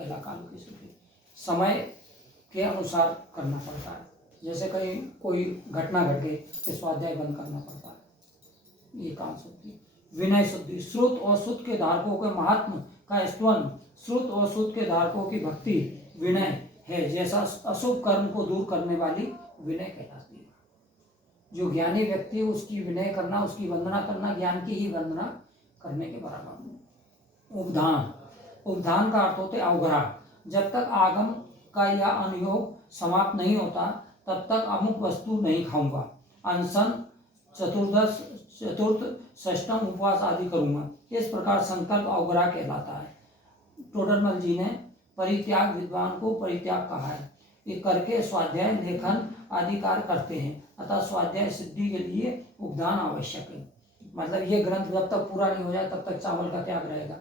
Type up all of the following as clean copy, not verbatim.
पहला काल की शुद्धि समय के अनुसार करना पड़ता है। जैसे कहीं कोई घटना घट गई तो स्वाध्याय बंद करना पड़ता है, ये काल शुद्धि। विनय शुद्धि, श्रुत और शुद्ध के धारकों के महात्म का स्तवन, श्रुत और शुद्ध के धारकों की भक्ति विनय है, जैसा अशुभ कर्म को दूर करने वाली विनय कहलाती है। जो ज्ञानी व्यक्ति है उसकी विनय करना, उसकी वंदना करना ज्ञान की ही वंदना करने के बराबर। उपधान, उपधान का अर्थ होता है अवग्रह। जब तक आगम का यह अनुयोग समाप्त नहीं होता तब तक अमुक वस्तु नहीं खाऊंगा, अनशन, चतुर्थ षष्ठम उपवास आदि करूंगा, इस प्रकार संकल्प अवग्रह कहलाता है। टोडरमल जी ने परित्याग विद्वान को परित्याग कहा है। ये करके स्वाध्याय लेखन आदि कार्य करते हैं, अतः स्वाध्याय सिद्धि के लिए उपदान आवश्यक है। मतलब ये ग्रंथ जब तक पूरा नहीं हो जाए तब तक चावल का त्याग रहेगा,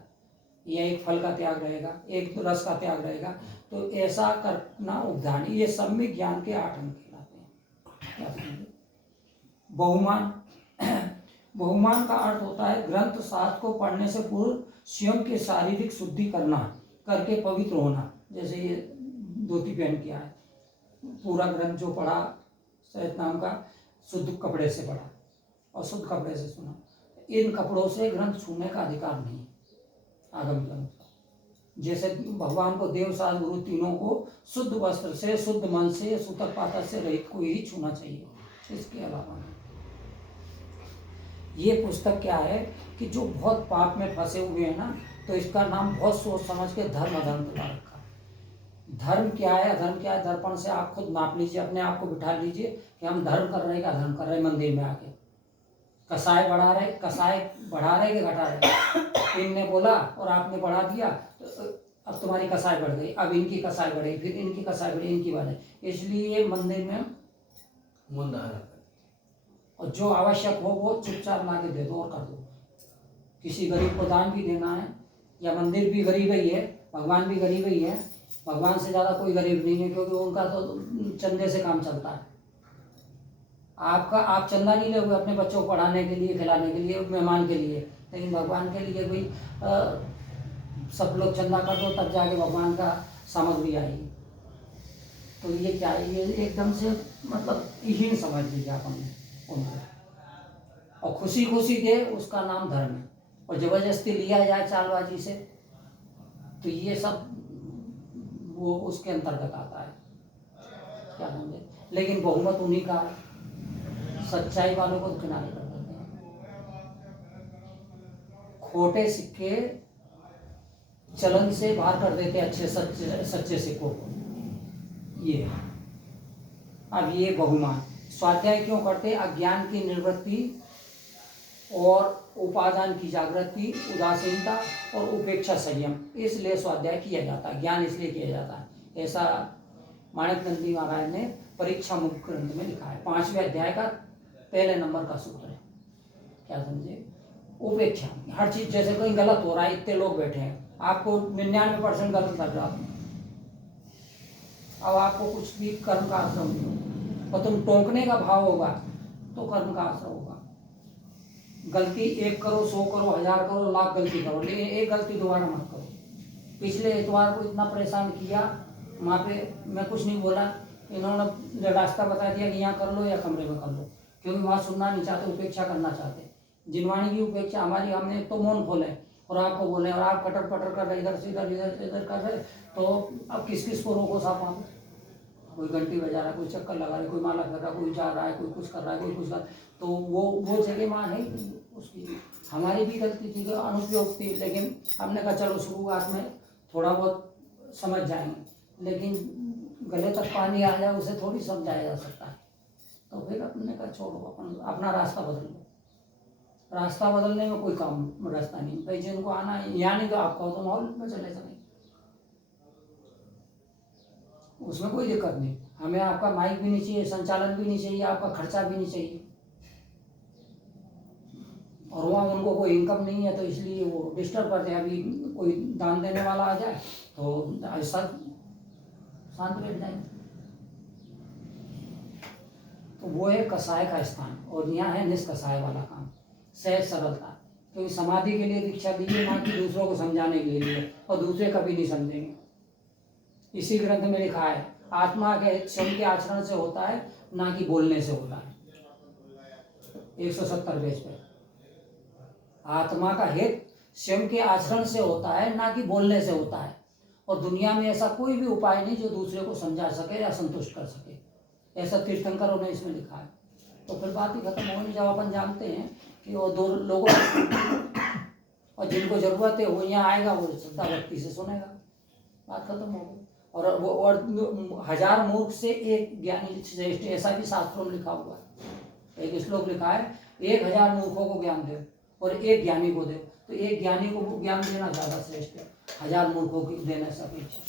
या एक फल का त्याग रहेगा, एक रस का त्याग रहेगा, तो ऐसा करना उपदान। ये सब में ज्ञान के 8 अंग कहलाते हैं। बहुमान, बहुमान का अर्थ होता है ग्रंथ शास्त्र को पढ़ने से पूर्व स्वयं की शारीरिक शुद्धि करना, करके पवित्र होना। जैसे ये धोती पहन के आए, पूरा ग्रंथ जो पढ़ा सहित नाम का शुद्ध कपड़े से पढ़ा और शुद्ध कपड़े से सुना, इन कपड़ों से ग्रंथ छूने का अधिकार नहीं आगम ग्रंथ का। जैसे भगवान को देव शास्त्र गुरु तीनों को शुद्ध वस्त्र से, शुद्ध मन से, सूतक पातक से रहित को ही छूना चाहिए, इसके अलावा नहीं। ये पुस्तक क्या है कि जो बहुत पाप में फंसे हुए हैं ना, तो इसका नाम बहुत सोच समझ के धर्म अधर्म का रखा है। धर्म क्या है, अधर्म क्या है, दर्पण से आप खुद नाप लीजिए, अपने आप को बिठा लीजिए कि हम धर्म कर रहे हैं कि अधर्म कर रहे हैं। मंदिर में आके कसाय बढ़ा रहे, कसाय बढ़ा रहे कि घटा रहे, इनने बोला और आपने बढ़ा दिया, तो अब तुम्हारी कसाय बढ़ गई, अब इनकी कसाय बढ़ेगी, फिर इनकी कसाय बढ़ेगी, इनकी बढ़े। इसलिए मंदिर में मुंडा, और जो आवश्यक हो वो चुपचाप ला के दे दो और कर दो। किसी गरीब को दान भी देना है, या मंदिर भी गरीब ही है, भगवान भी गरीब ही है, भगवान से ज़्यादा कोई गरीब नहीं है, क्योंकि उनका तो चंदे से काम चलता है। आप चंदा नहीं लोगे अपने बच्चों को पढ़ाने के लिए, खिलाने के लिए, मेहमान के लिए, लेकिन भगवान के लिए कोई सब लोग चंदा कर दो तब जाके भगवान का सामग्री आएगी। तो ये क्या है, ये एकदम से मतलब हीन समझ लीजिए आप हमने उनको, और खुशी खुशी दे उसका नाम धर्म है, और जबरदस्ती लिया जाए चालबाजी से, तो ये सब वो उसके अंतर्गत आता है, क्या समझे। लेकिन बहुमत उन्हीं का, सच्चाई वालों को किनारे कर देते हैं। खोटे सिक्के चलन से बाहर कर देते अच्छे सच्चे सिक्कों को, ये। अब ये बहुमान स्वाध्याय क्यों करते? अज्ञान की निवृत्ति और उपादान की जागृति, उदासीनता और उपेक्षा संयम, इसलिए स्वाध्याय किया जाता है, ज्ञान इसलिए किया जाता है। ऐसा माणिक नंदी महाराज ने परीक्षा मुक्त ग्रंथ में लिखा है। 5वें अध्याय का पहले नंबर का सूत्र है, क्या समझे। उपेक्षा, हर चीज, जैसे कोई गलत हो रहा है, इतने लोग बैठे हैं, आपको 99% गलत लग रहा है, अब आपको कुछ भी कर्म का आश्रम नहीं होगा, और तुम टोकने का भाव होगा तो कर्म का आश्रम होगा। गलती 1 करो, 100 करो, 1000 करो, लाख गलती करो, लेकिन एक गलती दोबारा मत करो। पिछले इतवार को इतना परेशान किया, वहाँ पे मैं कुछ नहीं बोला, इन्होंने रास्ता बता दिया कि यहाँ कर लो या कमरे में कर लो, क्योंकि वहाँ सुनना नहीं चाहते, उपेक्षा करना चाहते। जिनवाणी की उपेक्षा हमारी, हमने तो मौन खोले और आपको बोले, और आप कटर पटर कर रहे, इधर से इधर, इधर से इधर कर रहे, तो अब किस किस को रोको साहब। वहाँ कोई घंटी बजा रहा है, कोई चक्कर लगा रहा है, कोई माला कर रहा है, कोई जा रहा है, कोई कुछ कर रहा है, कोई कुछ कर, तो वो जगह वहाँ है उसकी। हमारी भी गलती थी, अनुपयोग थी, लेकिन हमने कहा चलो शुरुआत में थोड़ा बहुत समझ जाएंगे, लेकिन गले तक पानी आ जाए उसे थोड़ी समझाया जा सकता है। तो फिर अपने का छोड़ो, अपना रास्ता बदल लो। रास्ता बदलने में कोई काम रास्ता नहीं भाई, जिनको आना है यहाँ नहीं तो आपको तो माहौल में चले जाए, उसमें कोई दिक्कत नहीं। हमें आपका माइक भी नहीं चाहिए, संचालन भी नहीं चाहिए, आपका खर्चा भी नहीं चाहिए, और वहाँ उनको कोई इनकम नहीं है, तो इसलिए वो डिस्टर्ब करते हैं। अभी कोई दान देने वाला आ जाए तो ऐसा शांत बैठ जाएंगे। तो वो है कसाय का स्थान, और यहाँ है निष्कसाय वाला काम, सहज सरलता। क्योंकि समाधि के लिए दीक्षा दी है ना कि दूसरों को समझाने के लिए, और दूसरे कभी नहीं समझेंगे। इसी ग्रंथ में लिखा है आत्मा के हित स्वयं के आचरण से होता है, ना कि बोलने से होता है। 170 पेज पे आत्मा का हित स्वयं के आचरण से होता है, ना कि बोलने से होता है। और दुनिया में ऐसा कोई भी उपाय नहीं जो दूसरे को समझा सके या संतुष्ट कर सके, ऐसा तीर्थंकरों ने इसमें लिखा है। तो फिर बात ही खत्म होगी जब अपन जानते हैं कि वो दो लोगों और जिनको जरूरत है वो यहाँ आएगा, वो श्रद्धा भक्ति से सुनेगा, बात खत्म हो गई। और 1000 मूर्ख से एक ज्ञानी श्रेष्ठ, ऐसा भी शास्त्रों में लिखा हुआ है। एक श्लोक लिखा है 1000 मूर्खों को ज्ञान दे और एक ज्ञानी को दे, तो एक ज्ञानी को ज्ञान देना ज्यादा श्रेष्ठ है 1000 मूर्खों को देने से अपेक्षा।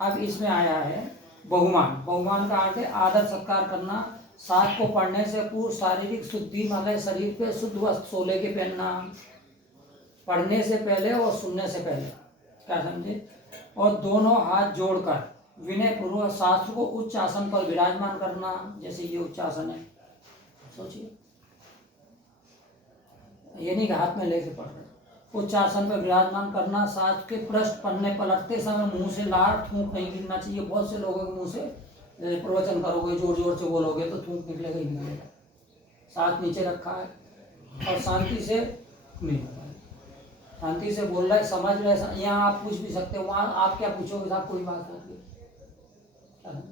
अब इसमें आया है बहुमान। बहुमान का अर्थ है आदर सत्कार करना। साथ को पढ़ने से पूर्व शारीरिक शुद्धि, मतलब शरीर पे शुद्ध वस्त्र सोले के पहनना, पढ़ने से पहले और सुनने से पहले, क्या समझे। और दोनों हाथ जोड़कर विनय पूर्वक शास्त्र को उच्च आसन पर विराजमान करना, जैसे ये उच्च आसन है, सोचिए, ये नहीं कि हाथ में लेके पढ़ रहे। उच्च आसन पर विराजमान करना। शास्त्र के पृष्ठ पढ़ने पलटते समय मुंह से लार थूक नहीं गिरना चाहिए। बहुत से लोगों के मुंह से प्रवचन करोगे, जोर जोर से बोलोगे तो थूक निकलेगा ही निकलेगा। साथ नीचे रखा है और शांति से नहीं होता है, शांति से बोल रहा है, समझ रहे हैं। यहाँ आप पूछ भी सकते हो, वहाँ आप क्या पूछोगे, साहब कोई बात होती है।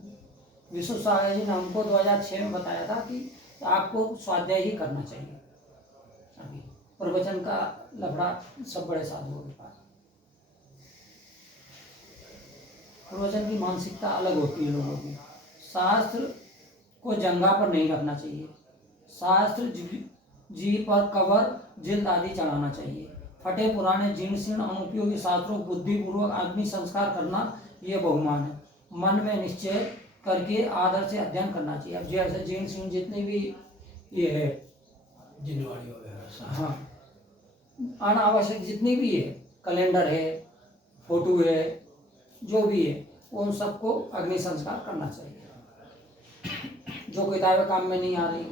विश्व सागर जी ने हमको 2006 में बताया था कि आपको स्वाध्याय ही करना चाहिए। अभी प्रवचन का लफड़ा सब बड़े साधुओं के पास। प्रवचन की मानसिकता अलग होती है लोगों की। शास्त्र को जंगा पर नहीं रखना चाहिए। शास्त्र जी पर कवर जिल्द आदि चढ़ाना चाहिए। फटे पुराने जीर्ण शीर्ण अनुपयोगी शास्त्रों को बुद्धिपूर्वक अग्नि संस्कार करना, ये बहुमान है। मन में निश्चय करके आदर से अध्ययन करना चाहिए। अब जैसे जीर्ण शीर्ण जितनी भी ये है जिनवाड़ी वगैरह, हाँ, अनावश्यक जितनी भी है, कैलेंडर है, फोटो है, जो भी है, उन सबको अग्नि संस्कार करना चाहिए। जो किताबें काम में नहीं आ रही,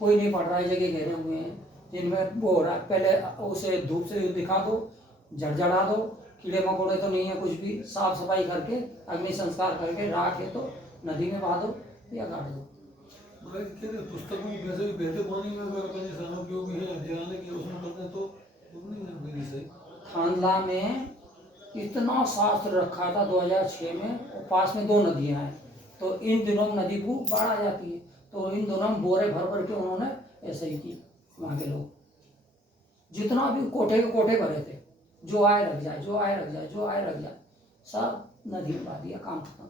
कोई नहीं पढ़ रहा है, जगह घेरे हुए हैं जिनमें वो हो रहा है, पहले उसे धूप से दिखा दो, झड़झड़ा दो, कीड़े मकोड़े तो नहीं है कुछ भी, साफ सफाई करके अग्नि संस्कार करके राख है तो नदी में बहा दो या गाड़ दो। पुस्तकों में वैसे भी बहते पानी में अगर अपने अनुपयोगी है जलाने के उसमें करते तो नहीं है विधि सही। खानला में इतना शास्त्र रखा था 2006 में, और पास में 2 नदियां हैं, तो इन दिनों में नदी को बाढ़ आ जाती है, तो इन दोनों में बोरे भर भर के उन्होंने ऐसे ही की। वहाँ के लोग जितना भी कोठे के कोठे भरे थे, जो आए रख जाए, जो आए रख जाए, जो आए रख जाए, सब नदी में बहा दिया, काम खत्म।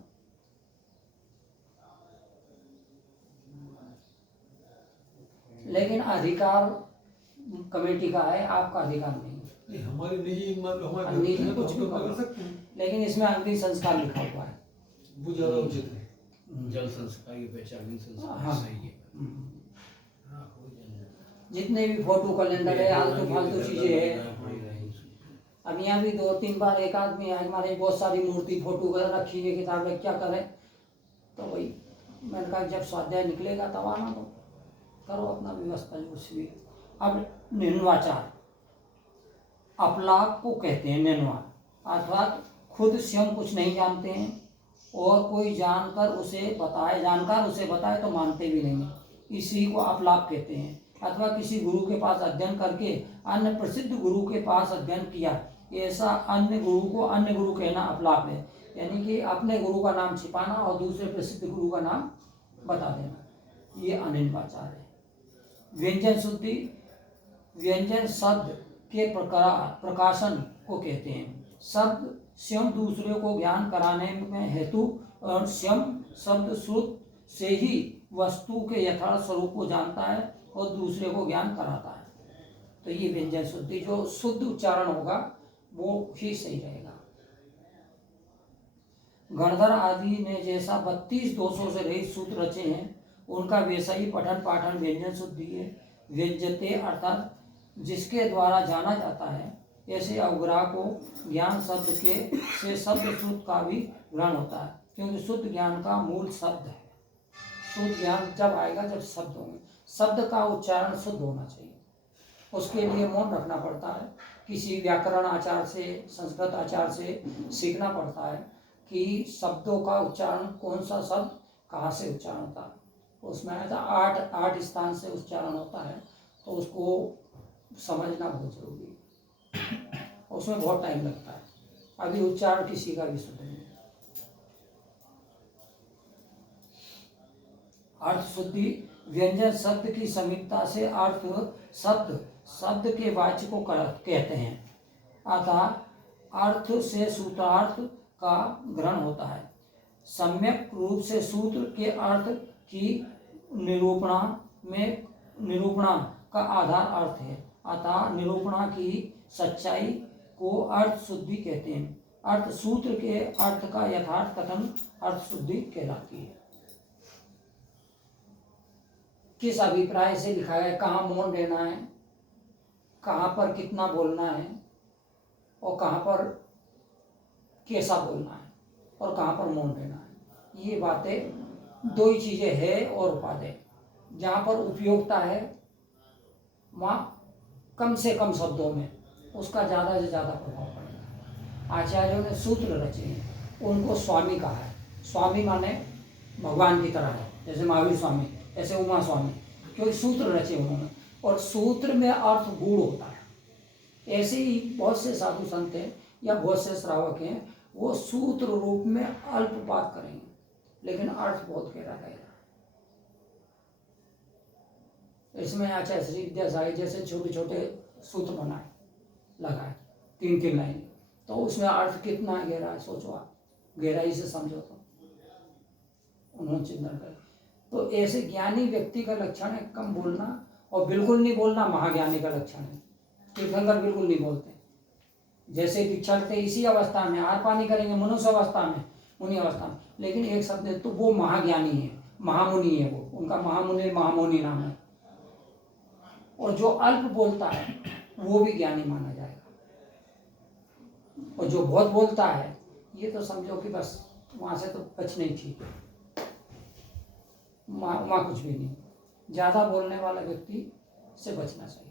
लेकिन अधिकार कमेटी का है, आपका अधिकार नहीं है। हमारी निजी निजी कुछ भी कर सकते हैं, लेकिन इसमें अग्नि संस्कार लिखा हुआ है, वो ज्यादा उचित है। जल संस्कार की पहचान अग्नि संस्कार सही है। जितने भी फोटो कैलेंडर है, आलतू फालतू चीजें है। अब यहाँ भी 2-3 बार एक आदमी है, हमारे बहुत सारी मूर्ति फोटो वगैरह रखी है, किताबें, क्या करें। तो वही मैंने कहा जब स्वाध्याय निकलेगा तब आना, तो करो अपना व्यवस्था कुछ भी। अब निन्वाचार, अपलाप को कहते हैं निन्वा, अर्थात खुद स्वयं कुछ नहीं जानते हैं और कोई जानकर उसे बताए तो मानते भी नहीं, इसी को अपलाप कहते हैं। अथवा किसी गुरु के पास अध्ययन करके अन्य प्रसिद्ध गुरु के पास अध्ययन किया, ऐसा अन्य गुरु को अन्य गुरु कहना अपलाप है। यानी कि अपने गुरु का नाम छिपाना और दूसरे प्रसिद्ध गुरु का नाम बता देना, ये अनिन्वाचार है। व्यंजन शुद्धि, व्यंजन शब्द के प्रकाशन को कहते हैं। शब्द स्वयं दूसरे को ज्ञान कराने में हेतु और स्वयं शब्द श्रुत से ही वस्तु के यथार्थ स्वरूप को जानता है और दूसरे को ज्ञान कराता है। तो ये व्यंजन शुद्धि, जो शुद्ध उच्चारण होगा वो ही सही रहेगा। गणधर आदि ने जैसा 32 दोषों से रहित सूत्र रचे हैं, उनका वैसा ही पठन पाठन व्यंजन शुद्धि है। व्यंजते अर्थात जिसके द्वारा जाना जाता है, ऐसे अवग्रह को ज्ञान शब्द के से शब्द शुद्ध का भी ग्रहण होता है, क्योंकि शुद्ध ज्ञान का मूल शब्द है। शुद्ध ज्ञान जब आएगा जब शब्द होंगे, शब्द का उच्चारण शुद्ध होना चाहिए। उसके लिए मौन रखना पड़ता है किसी व्याकरण आचार्य से, संस्कृत आचार्य से सीखना पड़ता है कि शब्दों का उच्चारण, कौन सा शब्द कहाँ से उच्चारण होता है। उसमें ऐसा 8 स्थान से उच्चारण होता है, तो उसको समझना बहुत जरूरी है। उसमें बहुत टाइम लगता है। अभी उच्चारण किसी का भी शुद्ध नहीं है। अर्थ शुद्धि व्यंजन शब्द की समीपता से अर्थ शब्द के वाच्य को कहते हैं, अतः अर्थ से सूत्रार्थ का ग्रहण होता है। सम्यक रूप से सूत्र के अर्थ की निरूपणा का आधार अर्थ है, अतः निरूपणा की सच्चाई को अर्थ शुद्धि कहते हैं। अर्थ सूत्र के अर्थ का यथार्थ कथन अर्थ शुद्धि कहलाती है। किस अभिप्राय से लिखा है, कहाँ मौन रहना है, कहाँ पर कितना बोलना है, और कहाँ पर कैसा बोलना है, और कहाँ पर मौन रहना है। ये बातें 2 ही चीज़ें है और उपादेय। जहाँ पर उपयोगिता है वहाँ कम से कम शब्दों में उसका ज़्यादा से ज़्यादा प्रभाव पड़ेगा। आचार्यों ने सूत्र रचे हैं, उनको स्वामी कहा है। स्वामी माने भगवान की तरह है, जैसे महावीर स्वामी, ऐसे उमा स्वामी, क्योंकि सूत्र रचे उन्होंने, और सूत्र में अर्थ गूढ़ होता है। ऐसे ही बहुत से साधु संत हैं या बहुत से श्रावक हैं, वो सूत्र रूप में अल्प बात करेंगे, लेकिन अर्थ बहुत गहरा रहेगा। इसमें आचार्य श्री विद्यासागर जैसे छोटे छोटे सूत्र बनाए, लगाए 3-3 लाइन, तो उसमें अर्थ कितना गहरा है सोचो आप, गहराई से समझो तो उन्होंने चिंतन कर। तो ऐसे ज्ञानी व्यक्ति का लक्षण है कम बोलना, और बिल्कुल नहीं बोलना महाज्ञानी का लक्षण है। तीर्थंकर बिल्कुल नहीं बोलते, जैसे दीक्षा लेते इसी अवस्था में, आर पानी करेंगे मनुष्य अवस्था में, मुनि अवस्था में, लेकिन एक शब्द तो वो महाज्ञानी है, महामुनि है, वो उनका महामुनि नाम है। और जो अल्प बोलता है वो भी ज्ञानी माना जाएगा, और जो बहुत बोलता है ये तो समझो कि बस वहां से तो बचना ही चाहिए, वहां कुछ भी नहीं। ज्यादा बोलने वाला व्यक्ति से बचना चाहिए।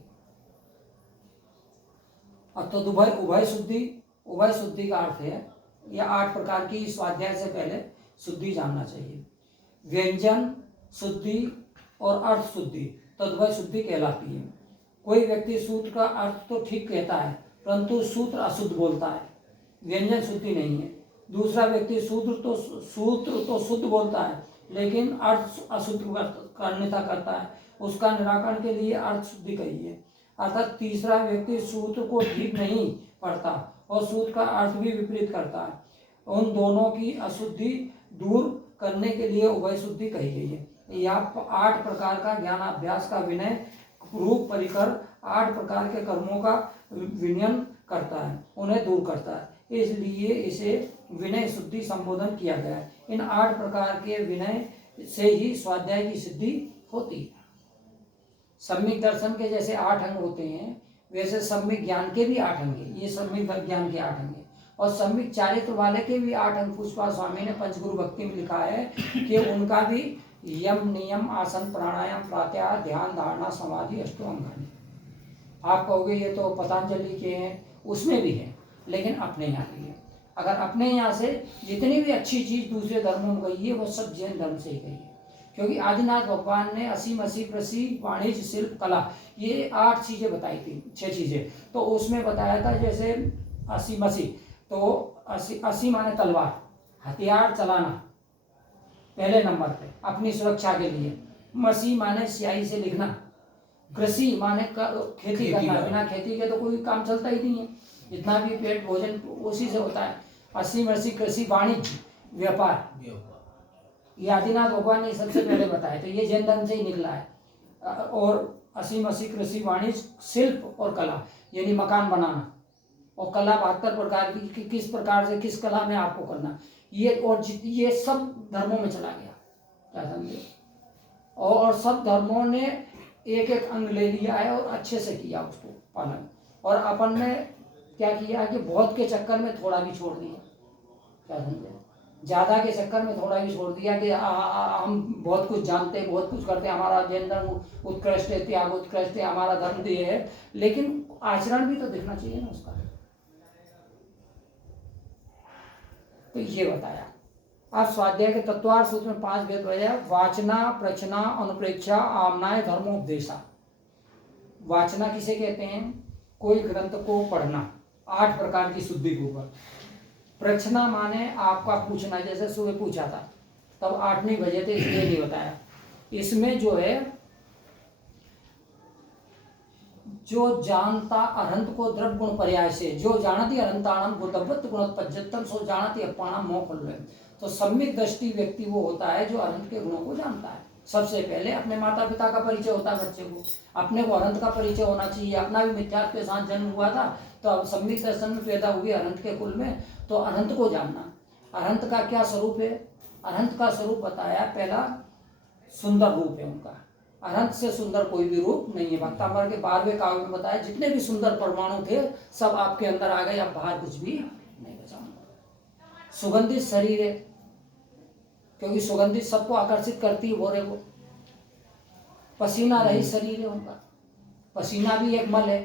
अब तो उभय शुद्धि का अर्थ है, यह 8 प्रकार की स्वाध्याय से पहले शुद्धि जानना चाहिए। व्यंजन शुद्धि और अर्थ शुद्धि तदुभय शुद्धि कहलाती है। कोई व्यक्ति सूत्र का अर्थ तो ठीक कहता है, परंतु सूत्र अशुद्ध बोलता है, व्यंजन शुद्धि नहीं है। दूसरा व्यक्ति सूत्र तो शुद्ध बोलता है, लेकिन अर्थ अशुद्ध अन्यथा करता है, उसका निराकरण के लिए अर्थ शुद्धि कही है। अर्थात तीसरा व्यक्ति सूत्र को ठीक नहीं पढ़ता और सूत्र का अर्थ भी विपरीत करता है। उन दोनों की अशुद्धि दूर करने के लिए उभय शुद्धि कही गई है। यह 8 प्रकार का ज्ञानाभ्यास का विनय रूप परिकर 8 प्रकार के कर्मों का विनयन करता है, उन्हें दूर करता है, इसलिए इसे विनय शुद्धि संबोधन किया गया है। इन 8 प्रकार के विनय से ही स्वाध्याय की सिद्धि होती है। सम्यक दर्शन के जैसे 8 अंग होते हैं, वैसे सम्यक ज्ञान के भी 8 अंग हैं। ये सम्यक ज्ञान के 8 अंग हैं, और सम्यक चारित्र वाले के भी 8 अंग पुष्पा स्वामी ने पंचगुरु भक्ति में लिखा है कि उनका भी यम नियम आसन प्राणायाम प्रात्याहार ध्यान धारणा समाधि अष्टो अंगानी। आप कहोगे ये तो पतंजलि के हैं, उसमें भी है, लेकिन अपने यहाँ भी है। अगर अपने यहाँ से जितनी भी अच्छी चीज दूसरे धर्मों में गई है वो सब जैन धर्म से ही गई है, क्योंकि आदिनाथ भगवान ने असीम कृषि वाणिज्य शिल्प कला ये 8 चीजें बताई थी, 6 चीजें। तो उसमें बताया था जैसे असी तो असी माने तलवार, हथियार चलाना पहले नंबर पे अपनी सुरक्षा के लिए। मसी माने स्याही से लिखना। कृषि माने खेती करना, बिना खेती के तो कोई काम चलता ही नहीं है, जितना भी पेट भोजन उसी से होता है। असी कृषि वाणिज्य व्यापार, ये आदिनाथ भगवान ने सबसे पहले बताया, तो ये जैन धर्म से ही निकला है। और असी कृषि वाणिज्य शिल्प और कला, यानी मकान बनाना, और कला 72 प्रकार की, किस प्रकार से किस कला में आपको करना, ये और ये सब धर्मों में चला गया, क्या समझे। और सब धर्मों ने एक एक अंग ले लिया है और अच्छे से किया उसको पालन, और अपन ने क्या किया कि बहुत के चक्कर में थोड़ा भी छोड़ दिया, क्या समझे। ज़्यादा के चक्कर में थोड़ा भी छोड़ दिया कि हम बहुत कुछ जानते हैं, बहुत कुछ करते हैं, हमारा जैन धर्म उत्कृष्ट है, त्याग उत्कृष्ट है, हमारा धर्म ये है, लेकिन आचरण भी तो दिखना चाहिए ना उसका। तो ये बताया। अब स्वाध्याय के तत्वार्थ सूत्र में 5 भेद बताया। वाचना, प्रचना, अनुप्रेक्षा, आमनाय, धर्मोपदेशा। वाचना किसे कहते हैं? कोई ग्रंथ को पढ़ना 8 प्रकार की शुद्धि पूर्वक। प्रचना माने आपका पूछना, जैसे सुबह पूछा था तब 8 नहीं बजे थे इसलिए नहीं बताया। इसमें जो है, जो जानता अरहंत को द्रव्य गुण पर्याय से, जो जानती अरहंताणम गुणवत्त गुणोत्पज्जतम सो जानती अपाणम मोह। तो सम्यक दृष्टि व्यक्ति वो होता है जो अरहंत के गुणों को जानता है। सबसे पहले अपने माता पिता का परिचय होता है बच्चे को, अपने को अरहंत का परिचय होना चाहिए। अपना भी मिथ्यात्व के साथ जन्म हुआ था तो अब सम्यक दर्शन में पैदा हुए अरहंत के कुल में, तो अरहंत को जानना। अरहंत का क्या स्वरूप है? अरहंत का स्वरूप बताया, पहला सुंदर रूप है उनका। अरहंत से सुंदर कोई भी रूप नहीं है। भक्तामृत के 12वें काव्य में बताया जितने भी सुंदर परमाणु थे सब आपके अंदर आ गए, अब बाहर कुछ भी नहीं बचा। सुगंधित शरीर है, क्योंकि सुगंधित सबको आकर्षित करती है भोरे को। पसीना रहित शरीर है उनका, पसीना भी एक मल है।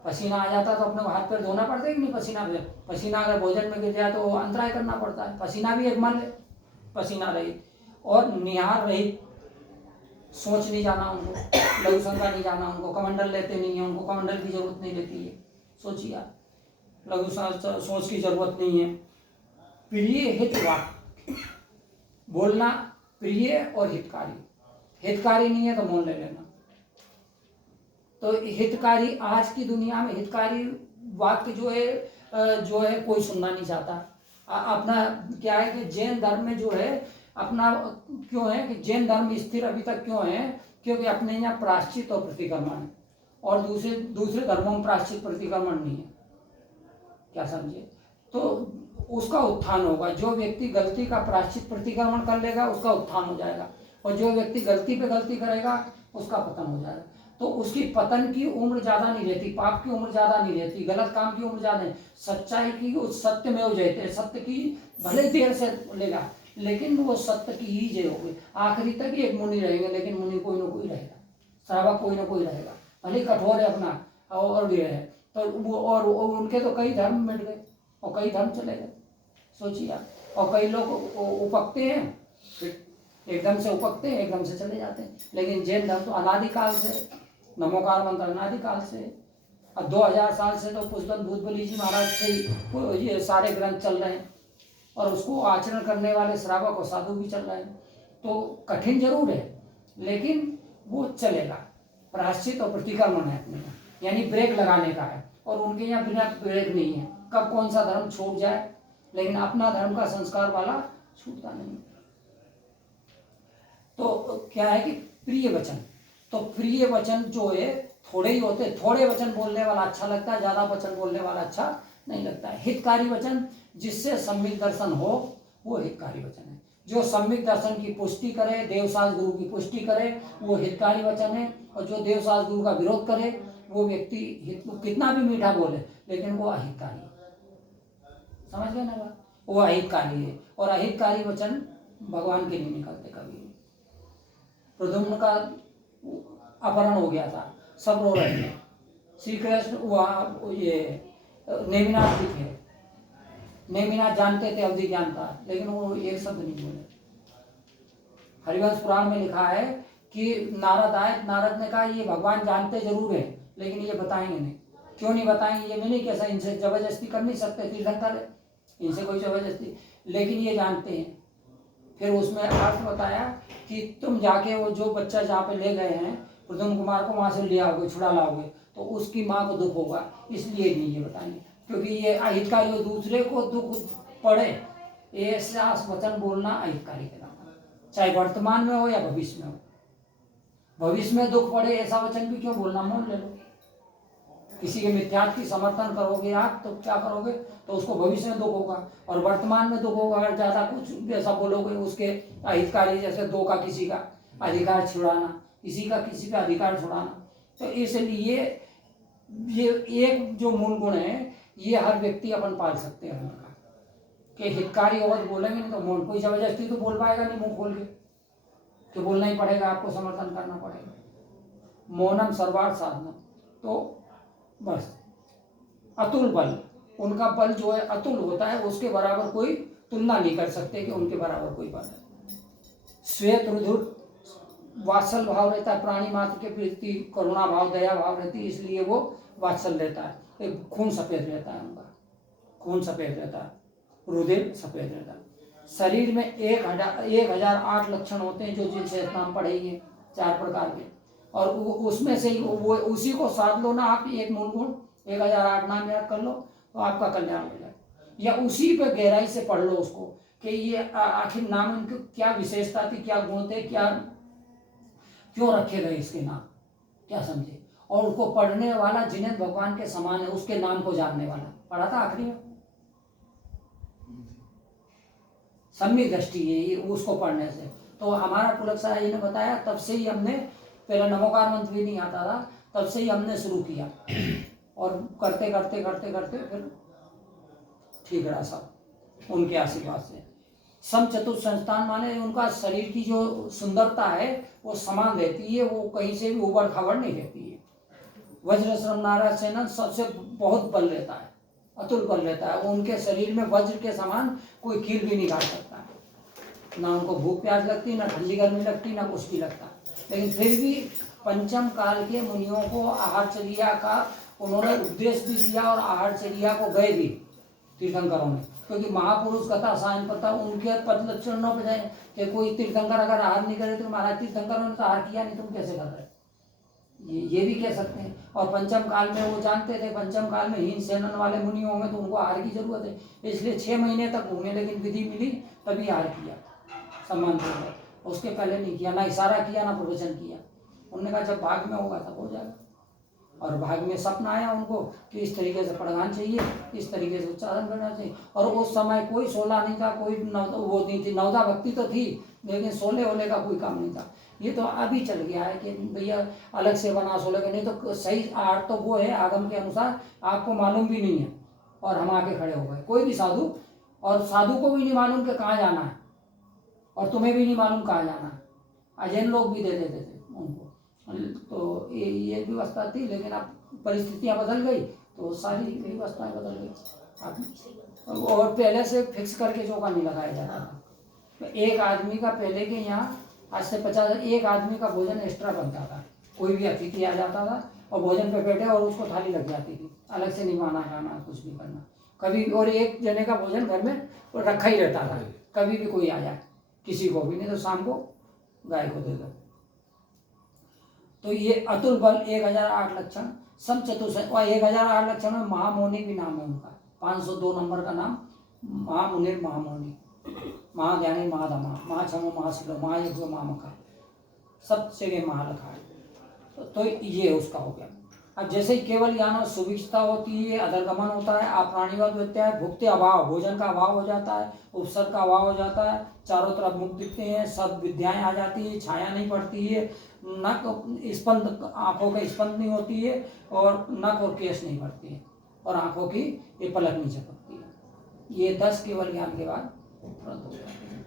पसीना आ जाता तो अपने को हाथ पैर धोना पड़ता है कि नहीं? पसीना अगर भोजन में गिर जाए तो अंतराय करना पड़ता है। पसीना भी एक मल है, पसीना रहित। और निहार रहित, सोच नहीं जाना उनको, लघु शंका नहीं जाना उनको, कमंडल लेते नहीं है उनको, कमंडल की जरूरत नहीं रहती है। सोचिए आप, लघु सोच की जरूरत नहीं है। प्रिय हित वाक्य बोलना, प्रिय और हितकारी। हितकारी नहीं है तो मौन ले लेना। तो हितकारी, आज की दुनिया में हितकारी वाक्य जो है कोई सुनना नहीं चाहता। अपना क्या है कि जैन धर्म में जो है अपना क्यों है कि जैन धर्म स्थिर अभी तक क्यों है? क्योंकि अपने यहाँ प्रायश्चित और प्रतिक्रमण है, और दूसरे धर्मों में प्रायश्चित प्रतिक्रमण नहीं है। क्या समझे? तो उसका उत्थान होगा। जो व्यक्ति गलती का प्रायश्चित प्रतिक्रमण कर लेगा उसका उत्थान हो जाएगा, और जो व्यक्ति गलती पे गलती करेगा उसका पतन हो जाएगा। तो उसकी पतन की उम्र ज्यादा नहीं रहती, पाप की उम्र ज्यादा नहीं रहती, गलत काम की उम्र ज्यादा नहीं। सच्चाई की उस सत्य में हो जाते, सत्य की भले देर से लेगा लेकिन वो सत्य की ही जय होगी। आखिरी तक एक मुनि रहेंगे, लेकिन मुनि कोई ना कोई रहेगा, श्रावक कोई ना कोई रहेगा, भले कठोर है अपना और ये है। तो वो और उनके तो कई धर्म मिट गए और कई धर्म चले गए, सोचिए आप। और कई लोग उपकते हैं, एकदम से उपकते हैं, एकदम से चले जाते हैं। लेकिन जैन धर्म तो अनादिकाल से, नमोकार मंत्र अनादिकाल से, अब 2000 साल से तो पुष्पन भूतबली जी महाराज से ये सारे ग्रंथ चल रहे हैं, और उसको आचरण करने वाले श्रावक और साधु भी चल रहे हैं। तो कठिन जरूर है लेकिन वो चलेगा। प्रायश्चित और प्रतिक्रमण है अपने यहाँ, यानी ब्रेक लगाने का है, और उनके यहाँ बिना ब्रेक नहीं है। कब कौन सा धर्म छूट जाए, लेकिन अपना धर्म का संस्कार वाला छूटता नहीं। तो क्या है कि प्रिय वचन, तो प्रिय वचन जो है थोड़े ही होते, थोड़े वचन बोलने वाला अच्छा लगता है, ज्यादा वचन बोलने वाला अच्छा नहीं लगता है। हितकारी वचन जिससे सम्यक दर्शन हो वो हितकारी वचन है। जो सम्यक दर्शन की पुष्टि करे, देवसास गुरु की पुष्टि करे, वो हितकारी वचन है। और जो देवसास गुरु का विरोध करे वो व्यक्ति कितना भी मीठा बोले लेकिन वो अहितकारी है। समझ गए ना बात? वो अहितकारी है, और अहितकारी वचन भगवान के नहीं निकलते कभी। प्रद्युम्न का अपहरण हो गया था, सब रो रहे थे। श्री कृष्ण वहाँ ये नेमिनाथ भी थे, नेमिनाथ जानते थे, अवधि जानता, लेकिन वो एक शब्द नहीं बोले। हरिवंश पुराण में लिखा है कि नारद आए, नारद ने कहा ये भगवान जानते जरूर है लेकिन ये बताएंगे नहीं। क्यों नहीं बताएंगे? ये मैं नहीं कैसा, इनसे जबरदस्ती कर नहीं सकते, तीर्थंकर है, इनसे कोई जबरदस्ती, लेकिन ये जानते हैं। फिर उसमें अर्थ बताया कि तुम जाके वो जो बच्चा जहाँ पे ले गए हैं प्रद्युम्न कुमार को, वहां से ले आओगे, छुड़ा लाओगे, तो उसकी माँ को दुख होगा, इसलिए नहीं ये बताएंगे। क्योंकि ये अहितकारी, दूसरे को दुख पड़े ऐसा वचन बोलना अहितकारी कहलाता है, चाहे वर्तमान में हो या भविष्य में हो। भविष्य में दुख पड़े ऐसा वचन भी क्यों बोलना, मौन ले लो। किसी के मिथ्यात्व की समर्थन करोगे आप तो क्या करोगे, तो उसको भविष्य में दुख होगा, और वर्तमान में दुख होगा अगर ज्यादा कुछ ऐसा बोलोगे उसके अहितकारी, जैसे दो का किसी का अधिकार छुड़ाना, किसी का किसी का अधिकार छुड़ाना। तो इसलिए ये एक जो मूल गुण है ये हर व्यक्ति अपन पाल सकते हैं उनका, कि हितकारी होगा तो बोलेंगे, नहीं तो मौन। कोई जबरदस्ती तो बोल पाएगा नहीं मुंह खोल के, तो बोलना ही पड़ेगा, आपको समर्थन करना पड़ेगा। मौनम सर्वार्थ साधनम। तो बस अतुल बल, उनका बल जो है अतुल होता है, उसके बराबर कोई तुलना नहीं कर सकते कि उनके बराबर कोई बल है। श्वेत रुधिर वात्सल भाव रहता है, प्राणी मात्र के प्रति करुणा भाव, दया भाव रहती है, इसलिए वो वात्सल रहता है। एक खून सफेद रहता है उनका, खून सफेद रहता है, रुधिर सफेद रहता है। शरीर में 1008 लक्षण होते हैं, जो जिनसे नाम पढ़ेंगे 4 प्रकार के, और उसमें से ही वो उसी को साध लो ना आप, एक मूल गुण 1008 नाम याद कर लो तो आपका कल्याण हो जाए। या उसी पे गहराई से पढ़ लो उसको कि ये आखिर नाम इनकी क्या विशेषता थी, क्या गुण थे, क्या क्यों रखे गए इसके नाम, क्या समझे। और उसको पढ़ने वाला जिन्हें भगवान के समान है, उसके नाम को जानने वाला, पढ़ा था आखिरी में। सम्यक दृष्टि है उसको पढ़ने से। तो हमारा पुलक साहब जी ने बताया, तब से ही हमने, पहले नमोकार मंत्र भी नहीं आता था, तब से ही हमने शुरू किया, और करते करते करते करते फिर ठीक रहा सब, उनके आशीर्वाद से। सम चतुर्थ संस्थान माने उनका शरीर की जो सुंदरता है वो समान रहती है, वो कहीं से भी उबड़ खाबड़ नहीं रहती है। वज्र श्रम नारायण सेना सबसे बहुत बल रहता है, अतुल बल रहता है, वो उनके शरीर में वज्र के समान कोई कील भी निकाल सकता है। ना उनको भूख प्यास लगती, ना ठंडी गर्मी लगती, ना कुछ भी लगता। लेकिन फिर भी पंचम काल के मुनियों को आहारचर्या का उन्होंने उपदेश भी दिया, और आहारचर्या को गए भी तीर्थंकरों ने, क्योंकि महापुरुष कथा सायन पता उनके पद लक्षणों पर जाए कि कोई तीर्थंकर अगर आहार नहीं करे तो महाराज तीर्थंकरों ने तो आहार किया नहीं, तुम कैसे कर रहे, ये भी कह सकते हैं। और पंचम काल में वो जानते थे, पंचम काल में हीन सेनन वाले मुनि होंगे तो उनको आहार की जरूरत है, इसलिए 6 महीने तक घूमे, लेकिन विधि मिली तभी आहार किया सम्मान पूर्वक, उसके पहले नहीं किया, ना इशारा किया ना प्रवचन किया। उन्होंने कहा जब भाग में होगा तब हो जाएगा। और भाग में सपना आया उनको कि इस तरीके से पढ़गान चाहिए, इस तरीके से उच्चारण करना चाहिए। और उस समय कोई 16 नहीं था, कोई वो नहीं थी, नवदा भक्ति तो थी, लेकिन 16 होने का कोई काम नहीं था। ये तो अभी चल गया है कि भैया अलग से बना 16 का, नहीं तो सही आर्ट तो वो है आगम के अनुसार, आपको मालूम भी नहीं है और हम आके खड़े हो गए, कोई भी साधु, और साधु को भी नहीं मालूम कि कहाँ जाना है, और तुम्हें भी नहीं मालूम कहाँ जाना है। अजैन लोग भी दे देते थे उनको, तो ये व्यवस्था थी। लेकिन अब परिस्थितियां बदल गई तो सारी व्यवस्थाएं बदल गई। और पहले से फिक्स करके चौका नहीं लगाया जाता था, तो एक आदमी का पहले के यहाँ आज से 50 एक आदमी का भोजन एक्स्ट्रा बनता था। कोई भी अतिथि आ जाता था और भोजन पे बैठे और उसको थाली लग जाती थी, अलग से नहीं माना खाना कुछ भी करना कभी। और एक जने का भोजन घर में रखा ही रहता था, कभी भी कोई आ जाए किसी को भी, नहीं तो शाम को गाय को दे दो। तो ये अतुल बल 1008 लक्षण सम चतुर्थ, और 1008 लक्षण में महामौनी भी नाम है उनका, 502 नंबर का नाम महामुनि, महामौनी, महाज्ञानी, महाधमा, महाक्षमो, महाशिलो, महायज्ञो, महामखा, सब जगह महा लिखा है। तो ये उसका हो गया। अब जैसे ही केवल ज्ञान सुविक्षता होती है, अधरगमन होता है, अप्राणिवत होता है, भुक्ति अभाव, भोजन का अभाव हो जाता है, उपसर्ग का अभाव हो जाता है, चारों तरफ मुख दिखते हैं, सब विद्याएं आ जाती है, छाया नहीं पड़ती है, नक स्पंद, आंखों का स्पंद नहीं होती है, और नक और केस नहीं बढ़ती है, और आंखों की ये पलक नहीं झपकती है। ये 10 केवल ज्ञान के बाद तुरंत हो जाते हैं।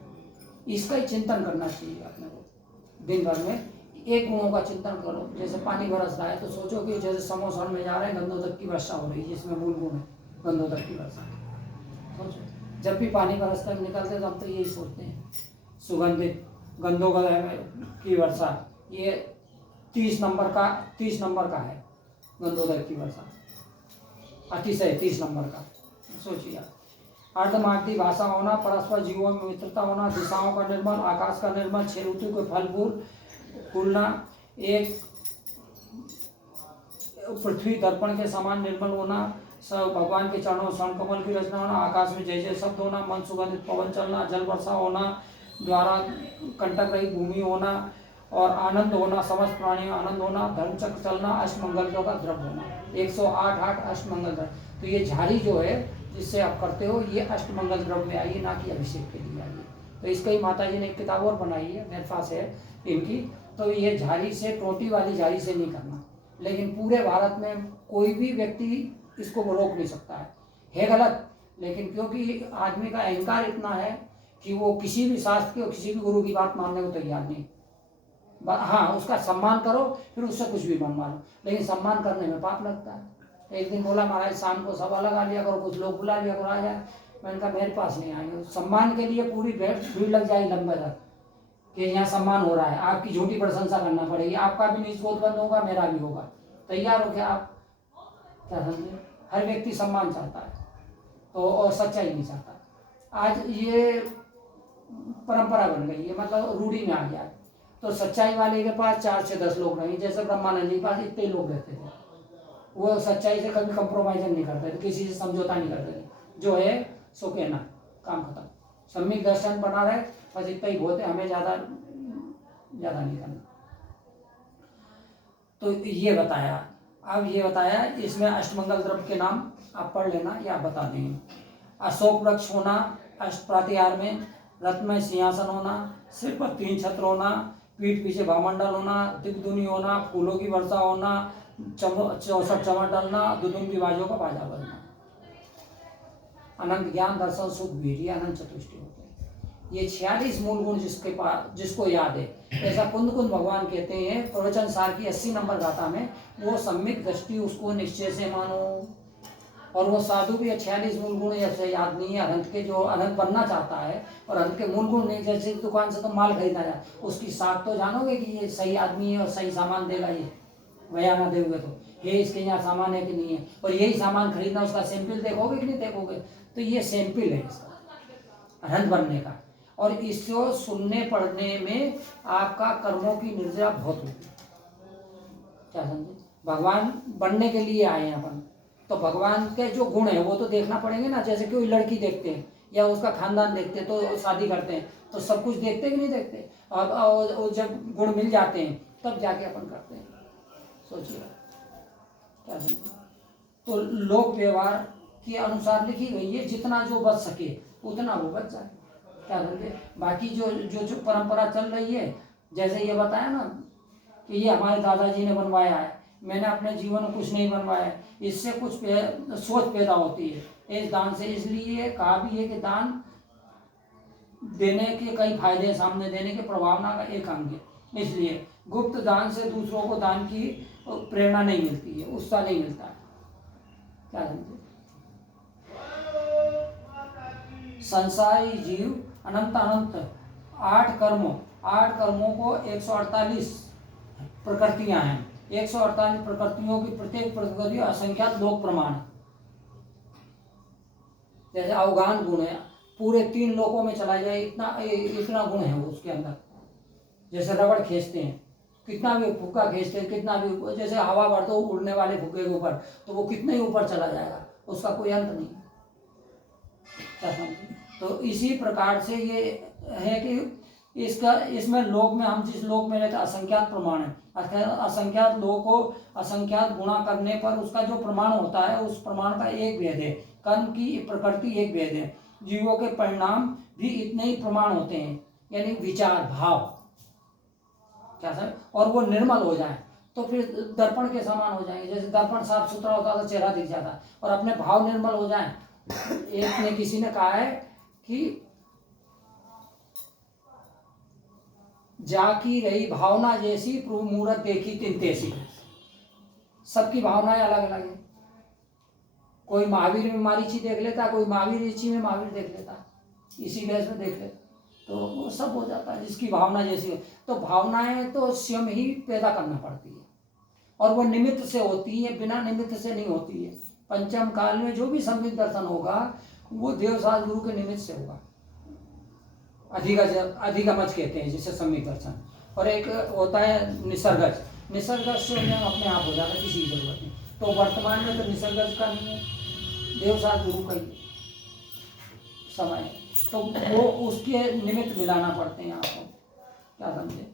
इसका ही चिंतन करना चाहिए अपने को दिन भर में। एक गुणों का चिंतन करो, जैसे पानी बरस रहा है तो सोचो कि जैसे समोसन में जा रहे हैं, गंधोदक की वर्षा हो रही है, जिसमें मूल गुण है गंधोदक की वर्षा। सोचो जब भी पानी बरसता है निकलते तो हम तो यही सोचते हैं, सुगंधित गंधोदक की वर्षा, ये 30 नंबर का है गंधोदक की वर्षा, अतिशय 30 नंबर का। सोचिए अर्धमागधी भाषा होना, परस्पर जीवों में मित्रता होना, दिशाओं का निर्मल, आकाश का निर्मल, 6 ऋतु के फल फूलना, एक पृथ्वी दर्पण के समान निर्मल होना, सब भगवान के चरणों स्वर्ण कमल की रचना होना, आकाश में जय जय शब्द होना, मन सुगंधित पवन चलना, जल वर्षा होना, द्वारा कंटक रहित भूमि होना, और आनंद होना, समस्त प्राणी आनंद होना, धर्मचक्र चलना, अष्टमंगल का द्रव्य होना, 108 अष्टमंगल द्रव्य। तो ये झाड़ी जो है जिससे आप करते हो, ये अष्टमंगल द्रव्य में आई, ना कि अभिषेक के लिए आई। तो इसका ही माता जी ने एक किताब और बनाई है, मेरे पास है इनकी। तो ये झाड़ी से, टोटी वाली झाड़ी से नहीं करना, लेकिन पूरे भारत में कोई भी व्यक्ति इसको रोक नहीं सकता है गलत। लेकिन क्योंकि आदमी का अहंकार इतना है कि वो किसी भी शास्त्र की और किसी भी गुरु की बात मानने को तैयार नहीं। हाँ, उसका सम्मान करो, फिर उससे कुछ भी मनवा लो, लेकिन सम्मान करने में पाप लगता है। एक दिन बोला महाराज शाम को सभा लगा लिया करो, कुछ लोग बुला लिया करो, आ जाए। मैंने कहा मेरे पास नहीं आएंगे। सम्मान के लिए पूरी भीड़ लग जाएगी लंबे तक कि यहाँ सम्मान हो रहा है, आपकी झूठी प्रशंसा करना पड़ेगी, आपका भी निष्कोध बंद होगा, मेरा भी होगा। तैयार हो क्या आप? क्या समझे? हर व्यक्ति सम्मान चाहता है तो, और सच्चाई नहीं चाहता। आज ये परंपरा बन गई है, मतलब रूढ़ी में आ गया है। तो सच्चाई वाले के पास 4 से 10 लोग रहेंगे, जैसे ब्रह्मानंद जी के पास इतने लोग रहते थे। वो सच्चाई से कभी कंप्रोमाइज नहीं करते थे, किसी से समझौता नहीं करते थे। जो है सो कहना, काम खत्म, सम्यक दर्शन बना रहे, बस इतना ही बहुत है, हमें ज़्यादा नहीं करना। तो ये बताया। अब ये बताया, इसमें अष्टमंगल द्रव्य के नाम आप पढ़ लेना, या आप बता देंगे। अशोक वृक्ष होना अष्ट प्रातिहार में, रत्नमय सिंहासन होना, सिर पर 3 छत्र होना, पीठ पीछे भामंडल होना, दिग्धुनी होना, फूलों की वर्षा होना, 64 चमर डलना, दुदुम्बी बाजों का बाजा बजना, अनंत ज्ञान दर्शन सुख वीर्य अनंत चतुष्टय होते हैं। ये 46 मूल गुण जिसको याद है, ऐसा कुंद भगवान कहते हैं प्रवचन सार की 80 नंबर गाथा में, वो सम्यक दृष्टि उसको निश्चय से मानो। और वो साधु भी 46 मूल गुण ऐसे याद नहीं है। अनंत के जो अनंत बनना चाहता है और अनंत के मूल गुण नहीं, जैसे दुकान से तो माल खरीदना है, उसकी साख तो जानोगे कि ये सही आदमी है और सही सामान देगा, ये भैया ना दोगे तो ये इसके यहाँ सामान है कि नहीं है, और यही सामान खरीदना, उसका सैंपल देखोगे कि नहीं देखोगे, तो ये सैंपल है इसका अनंत बनने का। और इसको सुनने पढ़ने में आपका कर्मों की निर्जरा बहुत होती है। क्या समझे? भगवान बनने के लिए आए हैं अपन, तो भगवान के जो गुण है वो तो देखना पड़ेंगे ना। जैसे कोई लड़की देखते हैं या उसका खानदान देखते हैं तो शादी करते हैं, तो सब कुछ देखते कि नहीं देखते। और जब गुण मिल जाते हैं तब जाके अपन करते हैं। सोचिए, क्या समझे? तो लोक व्यवहार के अनुसार लिखी गई है, जितना जो बच सके उतना वो बच जाए। क्या समझे? बाकी जो परंपरा चल रही है, जैसे ये बताया ना कि ये हमारे दादाजी ने बनवाया है, मैंने अपने जीवन में कुछ नहीं बनवाया है, इससे कुछ सोच पैदा होती है इस दान से। इसलिए कहा भी है कि दान देने के कई फायदे, सामने देने के प्रभावना का एक अंग है। इसलिए गुप्त दान से दूसरों को दान की प्रेरणा नहीं मिलती है, उत्साह नहीं मिलता है। क्या समझे? संसारी जीव अनंत 8 कर्मों को 148 प्रकृतियां हैं। 148 प्रकृतियों की प्रत्येक प्रकृति असंख्यात लोक प्रमाण। जैसे अवगान गुण है, पूरे 3 लोकों में चला जाए इतना गुण है वो उसके अंदर। जैसे रबड़ खींचते हैं, कितना भी फुक्का खींचते हैं, कितना भी, जैसे हवा भर दो उड़ने वाले फुक्के के ऊपर, तो वो कितने ही ऊपर चला जाएगा, उसका कोई अंत नहीं। क्या समझे? तो इसी प्रकार से ये है कि इसमें लोक में, हम जिस लोक में रहते असंख्यात प्रमाण है। असंख्यात लोक को असंख्यात गुणा करने पर उसका जो प्रमाण होता है, उस प्रमाण का एक भेद है। कर्म की प्रकृति एक भेद है, जीवों के परिणाम भी इतने ही प्रमाण होते हैं, यानी विचार भाव। क्या सर? और वो निर्मल हो जाए तो फिर दर्पण के समान हो जाएंगे। जैसे दर्पण साफ सुथरा होता तो चेहरा दिख जाता, और अपने भाव निर्मल हो जाए। एक ने किसी ने कहा है कि जाकी रही भावना जैसी प्रभु मूरत देखी तिन तैसी। सबकी भावनाएं अलग अलग है। कोई महावीर में मारीची देख लेता, कोई महावीर ऋषि में महावीर देख लेता, इसी वेश में देख लेता, तो वो सब हो जाता है जिसकी भावना जैसी हो। तो भावनाएं तो स्वयं ही पैदा करना पड़ती है, और वो निमित्त से होती है, बिना निमित्त से नहीं होती है। पंचम काल में जो भी संबित दर्शन होगा वो देवसाल गुरु के निमित्त से होगा। अधिगमज कहते हैं जिसे सम्यक दर्शन। और एक होता है निसर्गज। निसर्गज से अपने आप हो जाता है, किसी की जरूरत नहीं। तो वर्तमान में तो निसर्गज का नहीं है, देवसाल गुरु का ही समय है, तो वो उसके निमित्त मिलाना पड़ते हैं आपको। क्या समझे?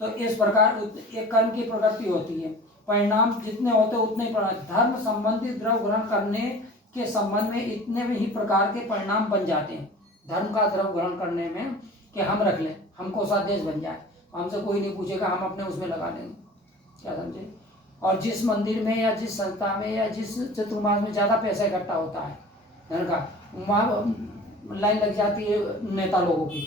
तो इस प्रकार एक कर्म की प्रगति होती है, परिणाम जितने होते उतने ही धर्म संबंधी द्रव्य ग्रहण करने के संबंध में इतने ही प्रकार के परिणाम बन जाते हैं। धर्म का द्रव्य ग्रहण करने में कि हम रख लें, हमको सादेश बन जाए, हमसे कोई नहीं पूछेगा, हम अपने उसमें लगा लेंगे। क्या समझे? और जिस मंदिर में या जिस संस्था में या जिस चतुर्मास में ज़्यादा पैसा इकट्ठा होता है, मैंने कहा वहाँ लाइन लग जाती है नेता लोगों की,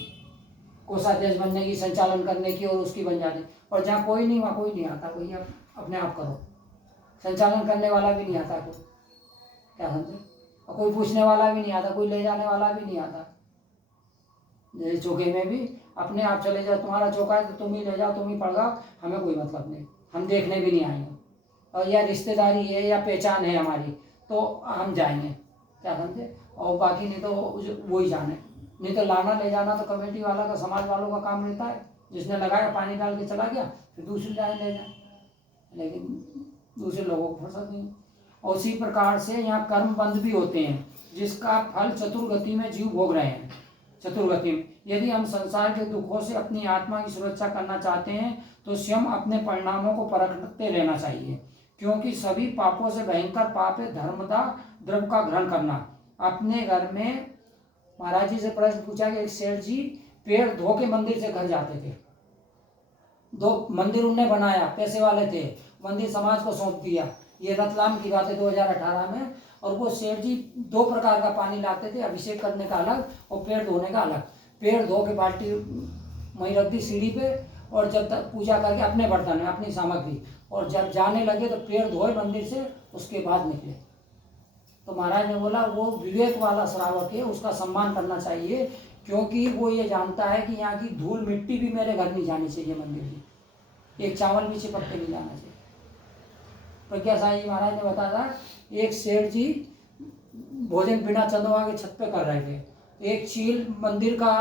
कोषाध्यक्ष बनने की, संचालन करने की, और उसकी बन जाती। और जहाँ कोई नहीं वहाँ कोई नहीं आता, कोई आप अपने आप करो। संचालन करने वाला भी नहीं आता कोई, क्या समझे, और कोई पूछने वाला भी नहीं आता, कोई ले जाने वाला भी नहीं आता। जैसे चौके में भी अपने आप चले जाओ, तुम्हारा चौका है तो तुम ही ले जाओ, तुम ही पड़गाओ, हमें कोई मतलब नहीं, हम देखने भी नहीं आएंगे। और या रिश्तेदारी है या पहचान है हमारी तो हम जाएंगे, क्या समझे, और बाकी नहीं तो वो ही जाने। नहीं तो लाना ले जाना तो कमेटी वाला का, समाज वालों का काम रहता है। जिसने लगाया पानी डाल के चला गया, फिर दूसरे जाए ले जाए, लेकिन दूसरे लोगों को फुर्सत नहीं। और उसी प्रकार से यहाँ कर्म बंध भी होते हैं, जिसका फल चतुर्गति में जीव भोग रहे हैं। चतुर्गति में यदि हम संसार के दुखों से अपनी आत्मा की सुरक्षा करना चाहते हैं तो स्वयं अपने परिणामों को परखते रहना चाहिए, क्योंकि सभी पापों से भयंकर पाप है धर्मदा द्रव्य का ग्रहण करना। अपने घर में महाराज जी से प्रश्न पूछा कि एक सेठ जी पेड़ धो के मंदिर से घर जाते थे। दो मंदिर उनने बनाया, पैसे वाले थे, मंदिर समाज को सौंप दिया। ये रतलाम की बात है 2018 में। और वो सेठ जी 2 प्रकार का पानी लाते थे, अभिषेक करने का अलग और पेड़ धोने का अलग। पेड़ धो के बाल्टी वहीं रख दी सीढ़ी पे, और जब तक पूजा करके अपने बर्तन में अपनी सामग्री, और जब जाने लगे तो पेड़ धोए मंदिर से, उसके बाद निकले। तो महाराज ने बोला वो विवेक वाला श्रावक है, उसका सम्मान करना चाहिए, क्योंकि वो ये जानता है कि यहाँ की धूल मिट्टी भी मेरे घर नहीं जानी चाहिए, मंदिर की एक चावल भी चिपक के नहीं जाना चाहिए। प्रज्ञा साई जी महाराज ने बताया था, एक सेठ जी भोजन बिना चंदवा के छत पे कर रहे थे, एक चील मंदिर का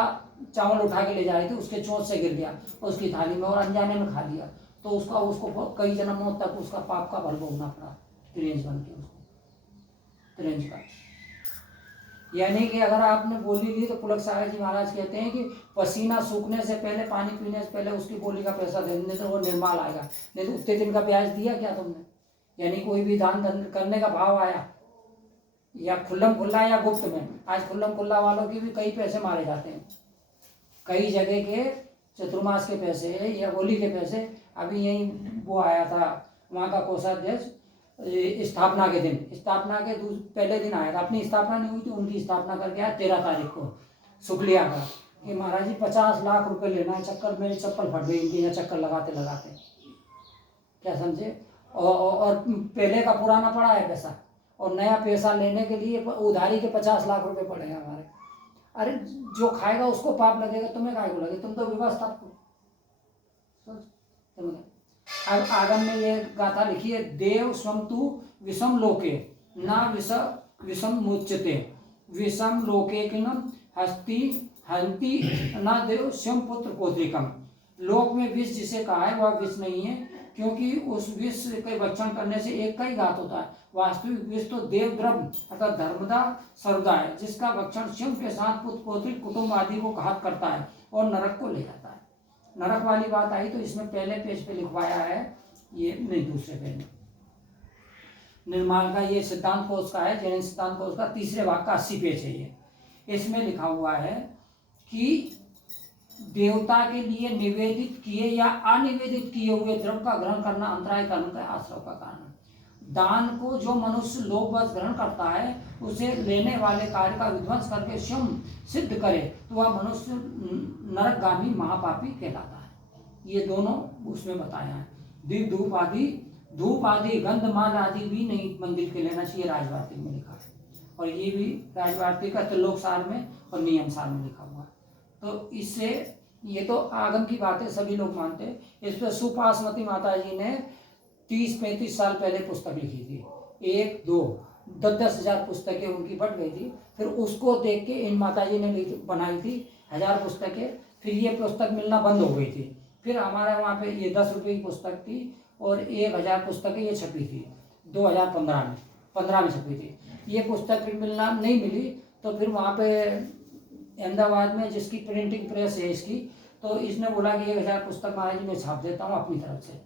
चावल उठा के ले जा रहे थे, उसके चोंच से गिर गया उसकी थाली में और अनजाने में खा लिया, तो उसको कई जन्मों तक उसका पाप का फल भोगना पड़ा, त्रिंज बन के उसको, त्रिंज का। यानी कि अगर आपने बोली ली तो पुलक सागर जी महाराज कहते हैं कि पसीना सूखने से पहले, पानी पीने से पहले उसकी बोली का पैसा दे, नहीं तो वो निर्माल आएगा। नहीं तो उतने दिन का ब्याज दिया क्या तुमने? यानी कोई भी दान करने का भाव आया, या खुल्लम खुल्ला या गुप्त में। आज खुल्लम खुल्ला वालों की भी कई पैसे मारे जाते हैं, कई जगह के चतुर्मास के पैसे या होली के पैसे। अभी यही वो आया था वहाँ का कोषाध्यक्ष, स्थापना के दिन, स्थापना के पहले दिन आया था, अपनी स्थापना नहीं हुई थी, उनकी स्थापना करके आया 13 तारीख को शुक्लिया का, कि महाराज जी 50 लाख रुपए लेना है। चक्कर मेरी चप्पल फट गई इनकी, या चक्कर लगाते लगाते, क्या समझे। और पहले का पुराना पड़ा है पैसा, और नया पैसा लेने के लिए उधारी के 50 लाख रुपए पड़े हैं हमारे। अरे जो खाएगा उसको पाप लगेगा, तुम्हें काहे को लगे, तुम तो व्यवस्था सोच। अब आगम में ये गाथा लिखी है, देव स्वम तु विषम लोके ना विषम मुच्यते, विषम लोके किनम हस्ती हंती ना देव स्वयं पुत्र पौत्रिकम। लोक में विष जिसे कहा है वह विष नहीं है, क्योंकि उस विष के भक्षण करने से एक का ही घात होता है। वास्तविक विष तो देव द्रव्य अर्थात धर्मदा सर्वदा है, जिसका भक्षण स्वयं के साथ पुत्र पौत्री कुटुंब आदि को घात करता है और नरक को ले जाता है। नरक वाली बात आई तो इसमें पहले पेज पे लिखवाया है, ये नहीं दूसरे पेज में। निर्माण का ये सिद्धांत कोश का है, जैन सिद्धांत कोश का तीसरे भाग का 80 पेज है ये। इसमें लिखा हुआ है कि देवता के लिए निवेदित किए या अनिवेदित किए हुए द्रव्य का ग्रहण करना अंतराय कर्म का आश्रव का कारण है। दान को जो मनुष्य लोभवश ग्रहण करता है, उसे लेने वाले कार्य का विध्वंस करके स्वयं सिद्ध करे तो वह मनुष्य नरकगामी महापापी कहलाता है। ये दोनों उसमें बताया है। दीप धूप आदि गंध माल आदि भी नहीं मंदिर के लेना चाहिए, राजवार्तिक में लिखा है। और ये भी राजवार्तिक का त्रिलोक सार में और नियम सार में लिखा हुआ है। तो इससे ये तो आगम की बातें सभी लोग मानते हैं। इस पर सुपासमती माता जी ने 30-35 साल पहले पुस्तक लिखी थी, 1-2-10 हजार पुस्तकें उनकी बढ़ गई थी। फिर उसको देख के इन माता जी ने बनाई थी 1000 पुस्तकें। फिर ये पुस्तक मिलना बंद हो गई थी। फिर हमारे वहाँ पे ये 10 रुपये की पुस्तक थी और 1000 पुस्तकें ये छपी थी 2015 में छपी थी। ये पुस्तक फिर मिलना नहीं मिली, तो फिर वहाँ पे अहमदाबाद में जिसकी प्रिंटिंग प्रेस है इसकी, तो इसने बोला कि 1000 पुस्तक महाराज जी मैं छाप देता हूँ अपनी तरफ से।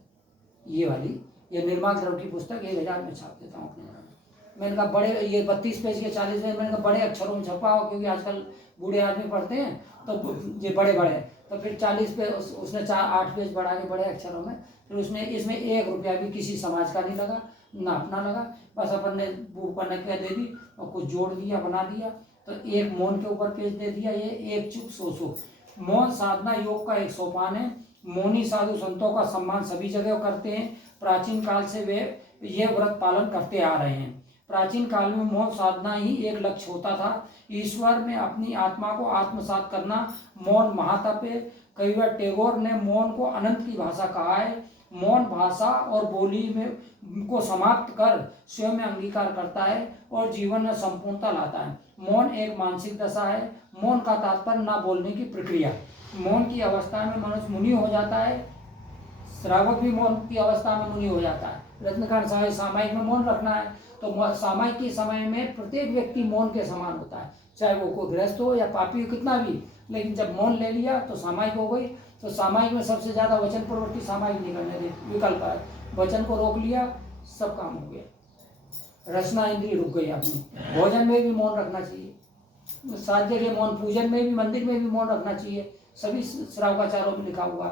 ये वाली ये निर्माण द्रव्य की पुस्तक 1000 में छाप देता हूँ अपनी तरफ। मैंने कहा बड़े, ये 32 पेज के 40 पेज, मैंने कहा बड़े अक्षरों में छपा हो, क्योंकि आजकल बूढ़े आदमी पढ़ते हैं तो ये बड़े बड़े। तो फिर 40 पेज उसने 8 पेज बढ़ा के बड़े अक्षरों में। फिर उसने इसमें 1 रुपया भी किसी समाज का नहीं लगा, नापना लगा, बस अपन ने ऊपर ने क्या दे दी और कुछ जोड़ दिया, बना दिया, तो एक मौन के ऊपर पेज दे दिया, ये एक चुप सो सुख। मौन साधना योग का एक सोपान है। मौनी साधु संतों का सम्मान सभी जगह करते हैं। प्राचीन काल से वे ये व्रत पालन करते आ रहे हैं। प्राचीन काल में मौन साधना ही एक लक्ष्य होता था। ईश्वर में अपनी आत्मा को आत्मसात करना मौन महातप है। कई बार टैगोर ने मौन को अनंत की भाषा कहा है। मौन भाषा और बोली में को समाप्त कर स्वयं में अंगीकार करता है और जीवन में संपूर्णता लाता है। मौन एक मानसिक दशा है। मौन का तात्पर्य ना बोलने की प्रक्रिया। मौन की अवस्था में मनुष्य मुनि हो जाता है। श्रावक भी मौन की अवस्था में मुनि हो जाता है। रत्नकांड सामायिक में मौन रखना है तो सामायिक के समय में प्रत्येक व्यक्ति मौन के समान होता है, चाहे वो कोई गृहस्थ हो या पापी हो, कितना भी। लेकिन जब मौन ले लिया तो सामायिक हो गई। तो सामायिक में सबसे ज्यादा वचन प्रवृत्ति सामायिक नहीं करने दे, विकल्प है। वचन को रोक लिया, सब काम हो गया। रचना इंद्रिय रुक गई अपनी। भोजन में भी मौन रखना चाहिए, साध्य के मौन, पूजन में भी, मंदिर में भी मौन रखना चाहिए, सभी श्रावकाचारों में लिखा हुआ।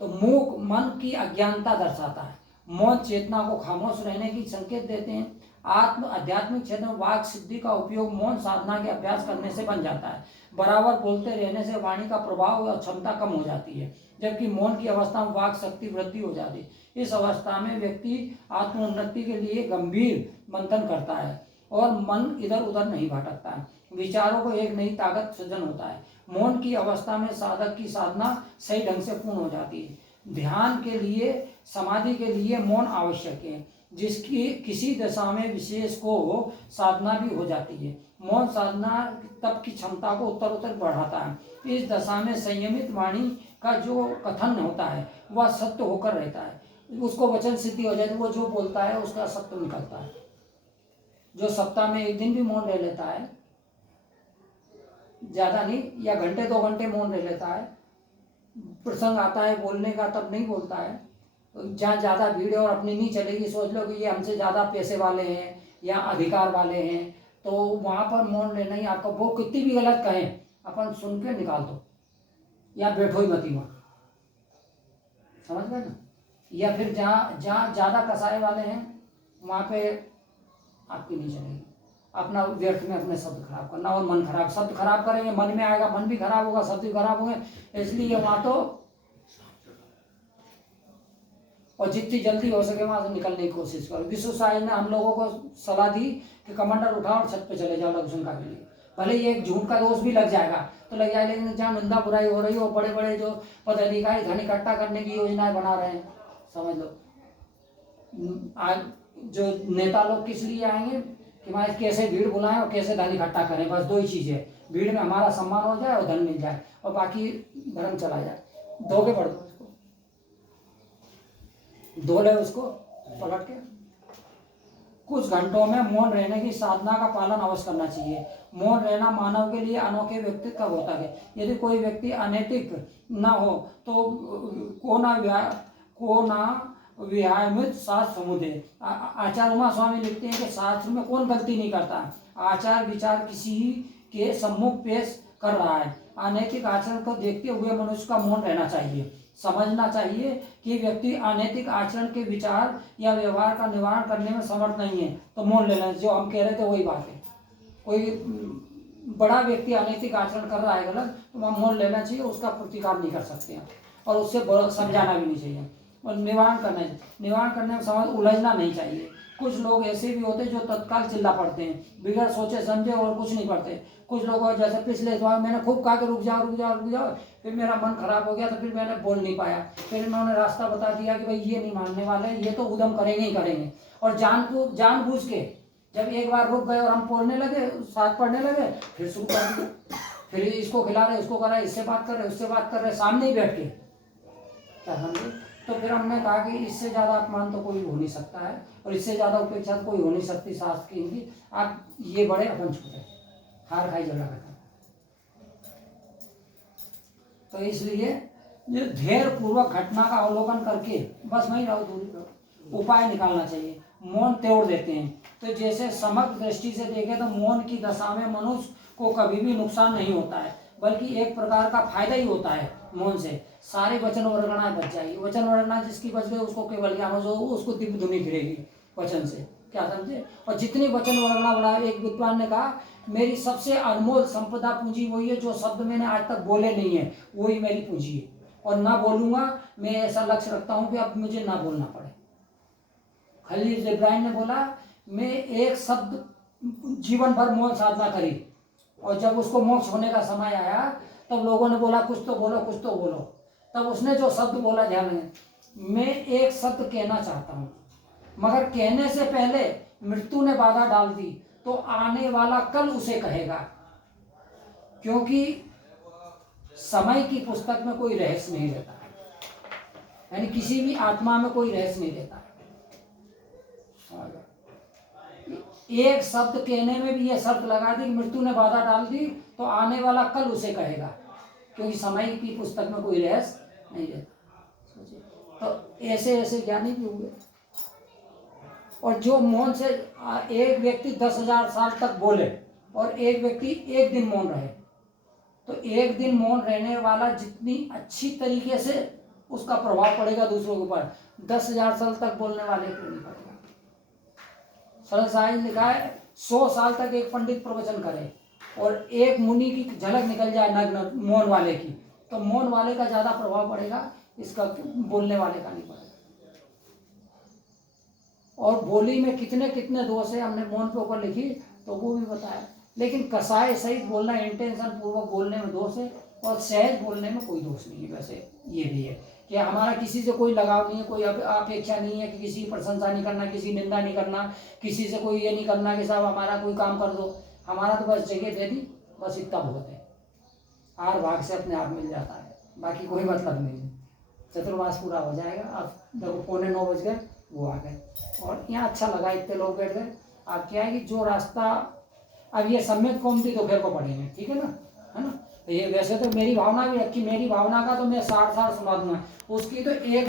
तो मूक मन की अज्ञानता दर्शाता है। मौन चेतना को खामोश रहने की संकेत देते हैं। आध्यात्मिक क्षेत्र में वाक सिद्धि का उपयोग मौन साधना के अभ्यास करने से बन जाता है। बराबर बोलते रहने से वाणी का प्रभाव और क्षमता कम हो जाती है, जबकि मौन की अवस्था में वाक शक्ति वृद्धि हो जाती है। इस अवस्था में व्यक्ति आत्मोन्नति के लिए गंभीर मंथन करता है और मन इधर उधर नहीं भटकता है। विचारों को एक नई ताकत सृजन होता है। मौन की अवस्था में साधक की साधना सही ढंग से पूर्ण हो जाती है। ध्यान के लिए, समाधि के लिए मौन आवश्यक है, जिसकी किसी दशा में विशेष को साधना भी हो जाती है। मौन साधना तप की क्षमता को उत्तर बढ़ाता है। इस दशा में संयमित वाणी का जो कथन होता है वह सत्य होकर रहता है, उसको वचन सिद्धि हो जाती है। वो जो बोलता है उसका सत्य निकलता है। जो सप्ताह में एक दिन भी मौन रह लेता है, ज्यादा नहीं, या घंटे 2 घंटे मौन रह लेता है, प्रसंग आता है बोलने का तब नहीं बोलता है, जहाँ ज़्यादा भीड़ है और अपनी नहीं चलेगी, सोच लो कि ये हमसे ज़्यादा पैसे वाले हैं या अधिकार वाले हैं, तो वहाँ पर मौन लेना ही आपका, वो कितनी भी गलत कहें अपन सुन के निकाल दो, या बैठो ही मती वहाँ, समझ गए ना। या फिर जहाँ ज़्यादा कसाई वाले हैं वहाँ पे आपकी नहीं चलेगी। अपना व्यर्थ में अपने शब्द खराब करना और मन खराब, शब्द खराब करेंगे मन में आएगा, मन भी खराब होगा, शब्द भी खराब होंगे, इसलिए वहाँ तो, और जितनी जल्दी हो सके वहां से निकलने की कोशिश करो। विश्व साहिब ने हम लोगों को सलाह दी कि कमांडर उठाओ और छत पे चले जाओ लघुशंका के लिए। भले ये एक झूठ का दोष भी लग जाएगा तो लग जाए, लेकिन जहाँ निंदा बुराई हो रही हो, बड़े बड़े जो पदाधिकारी धन इकट्ठा करने की योजनाएं बना रहे हैं, समझ लो। आज जो नेता लोग किस लिए आएंगे कि हमारे कैसे भीड़ बुलाएं और कैसे धन इकट्ठा करें, बस 2 ही चीजें, भीड़ में हमारा सम्मान हो जाए और धन मिल जाए और बाकी धर्म चला जाए। धोखे पड़ दो उसको, धो ले उसको पलट के। कुछ घंटों में मौन रहने की साधना का पालन अवश्य करना चाहिए। मौन रहना मानव के लिए अनोखे व्यक्तित्व का होता है। यदि कोई व्यक्ति अनैतिक न हो तो को ना व्यायामित शास्त्र समुदय। आचार्य उमा स्वामी लिखते हैं कि शास्त्र में कौन गलती नहीं करता, आचार विचार किसी के सम्मुख पेश कर रहा है। अनैतिक आचरण को देखते हुए मनुष्य का मौन रहना चाहिए। समझना चाहिए कि व्यक्ति अनैतिक आचरण के विचार या व्यवहार का निवारण करने में समर्थ नहीं है तो मौन लेना। जो हम कह रहे थे वही बात है, कोई बड़ा व्यक्ति अनैतिक आचरण कर रहा है गलत, तो वहाँ मौन लेना चाहिए, उसका प्रतिकार नहीं कर सकते हैं और उससे समझाना भी नहीं चाहिए और निवारण करना चाहिए। निवारण करने में समझ उलझना नहीं चाहिए। कुछ लोग ऐसे भी होते हैं जो तत्काल चिल्ला पड़ते हैं, बिगड़ सोचे समझे और कुछ नहीं पढ़ते। कुछ लोग जैसे पिछले बार मैंने खूब कहा कि रुक जाओ रुक जाओ रुक जाओ, फिर मेरा मन खराब हो गया तो फिर मैंने बोल नहीं पाया, फिर इन्होंने रास्ता बता दिया कि भाई ये नहीं मानने वाले, ये तो उद्यम करेंगे ही करेंगे। और जानबूझ के जब एक बार रुक गए और हम बोलने लगे, साथ पढ़ने लगे, फिर शुरू कर दिया, फिर इसको खिला रहे, उसको कर रहे, इससे बात कर रहे, उससे बात कर रहे, सामने ही बैठ के, क्या समझे। तो फिर हमने कहा कि इससे ज़्यादा अपमान तो कोई हो नहीं सकता है और इससे ज़्यादा उपेक्षा तो कोई हो नहीं सकती शास्त्र की इनकी। आप ये बड़े अपन छोटे, हार खाई झगड़ा करता। तो इसलिए जो धैर्य पूर्वक घटना का अवलोकन करके बस वहीं रहो, दूरी रहो, उपाय निकालना चाहिए। मौन तोड़ देते हैं। तो जैसे समग्र दृष्टि से देखें तो मौन की दशा में मनुष्य को कभी भी नुकसान नहीं होता है, बल्कि एक प्रकार का फायदा ही होता है। मौन से सारे वचन वर्गणाएं बच जाएगी। वचन वर्गणा जिसकी बच गई उसको केवल ज्ञान हो, उसको दिव्य धुनी फिरेगी वचन से, क्या समझे। और जितनी वचन वर्गणा बढ़ा, एक विद्वान ने कहा मेरी सबसे अनमोल संपदा पूंजी वही है जो शब्द मैंने आज तक बोले नहीं है, वही मेरी पूंजी है। और ना बोलूंगा, मैं ऐसा लक्ष्य रखता हूं कि अब मुझे ना बोलना पड़े। खलील जिब्राइल ने बोला मैं एक शब्द जीवन भर मौन साधना करी, और जब उसको मोक्ष होने का समय आया तब लोगों ने बोला कुछ तो बोलो, कुछ तो बोलो। तब उसने जो शब्द बोला, ध्यान में, मैं एक शब्द कहना चाहता हूं, मगर कहने से पहले मृत्यु ने बाधा डाल दी, तो आने वाला कल उसे कहेगा। क्योंकि समय की पुस्तक में कोई रहस्य नहीं रहता है, यानी किसी भी आत्मा में कोई रहस्य नहीं रहता है। एक शब्द कहने में भी यह शर्त लगा दी कि मृत्यु ने बाधा डाल दी तो आने वाला कल उसे कहेगा, क्योंकि समय की पुस्तक में कोई रहस्य नहीं रहता। तो ऐसे ऐसे ज्ञानी भी हुए। और जो मौन से एक व्यक्ति 10,000 साल तक बोले और एक व्यक्ति एक दिन मौन रहे, तो एक दिन मौन रहने वाला जितनी अच्छी तरीके से उसका प्रभाव पड़ेगा दूसरों के ऊपर, 10,000 साल तक बोलने वाले को नहीं पड़ेगा। सरल साहित्य लिखा है 100 साल तक एक पंडित प्रवचन करे और एक मुनि की झलक निकल जाए नग्न मौन वाले की, तो मौन वाले का ज्यादा प्रभाव पड़ेगा, इसका बोलने वाले का नहीं पड़ेगा। और बोली में कितने कितने दोष है, हमने मौन के ऊपर लिखी तो वो भी बताया। लेकिन कसाय सहित बोलना, इंटेंशन पूर्वक बोलने में दोष है, और सहज बोलने में कोई दोष नहीं है। वैसे ये भी है कि हमारा किसी से कोई लगाव नहीं है, कोई अपेक्षा नहीं है कि किसी की प्रशंसा नहीं करना, किसी निंदा नहीं करना, किसी से कोई ये नहीं करना कि साहब हमारा कोई काम कर दो। हमारा तो बस जगह दे दी, बस इतना बहुत है। आर भाग से अपने आप मिल जाता है, बाकी कोई मतलब नहीं है। चतुर्मास पूरा हो जाएगा। अब देखो 8:45 बज गए, वो आ गए और यहाँ अच्छा लगा, इतने लोग बैठ गए। अब क्या है कि जो रास्ता, अब ये सम्यक कौमुदी दोपहर को पढ़ेंगे, ठीक है ना। ये वैसे तो मेरी भावना भी रखी, मेरी भावना का तो मैं 60 साल सुना दूंगा, उसकी तो एक